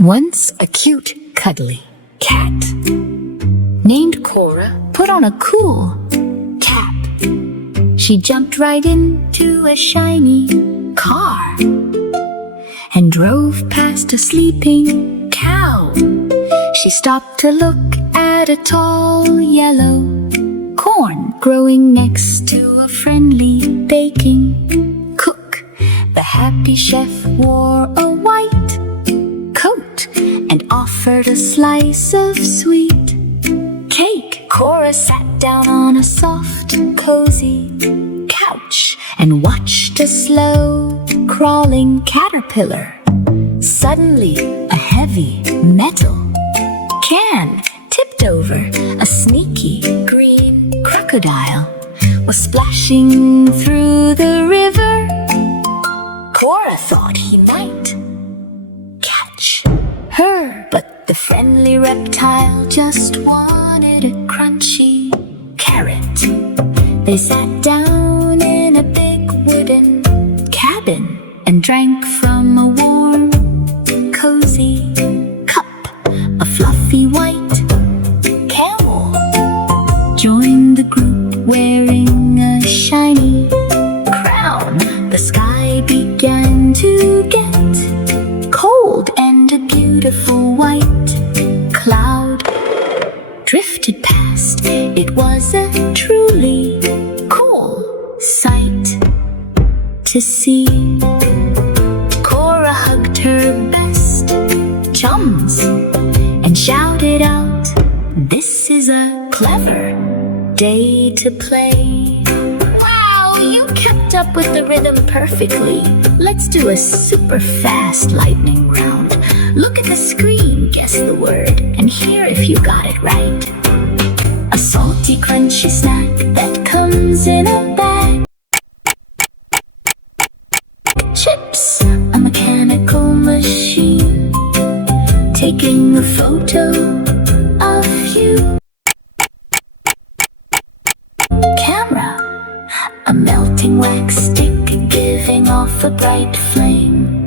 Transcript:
Once a cute, cuddly cat named Cora put on a cool cap. She jumped right into a shiny car and drove past a sleeping cow. She stopped to look at a tall yellow corn growing next to a friendly baking cook. The happy chef wore a white coat and offered a slice of sweet cake. Cora sat down on a soft, cozy couch and watched a slow crawling caterpillar. Suddenly, a heavy metal can tipped over. A sneaky green crocodile was splashing through the river. Cora thought he might catch her, but the friendly reptile just wanted a crunchy carrot. They sat down in a big wooden cabin and drank from a warm, cozy cup. A fluffy white camel joined the group wearing a shiny crown. The sky began to get cold and a beautiful white cloud drifted past. It was a truly cool sight to see. Cora hugged her best chums and shouted out, "This is a clever day to play." Wow, you kept up with the rhythm perfectly. Let's do a super fast lightning round. Look at the screen, guess the word, and hear if you got it right. A salty, crunchy snack that comes in a bag. Chips, a mechanical machine taking a photo of you. Camera, a melting wax stick giving off a bright flame.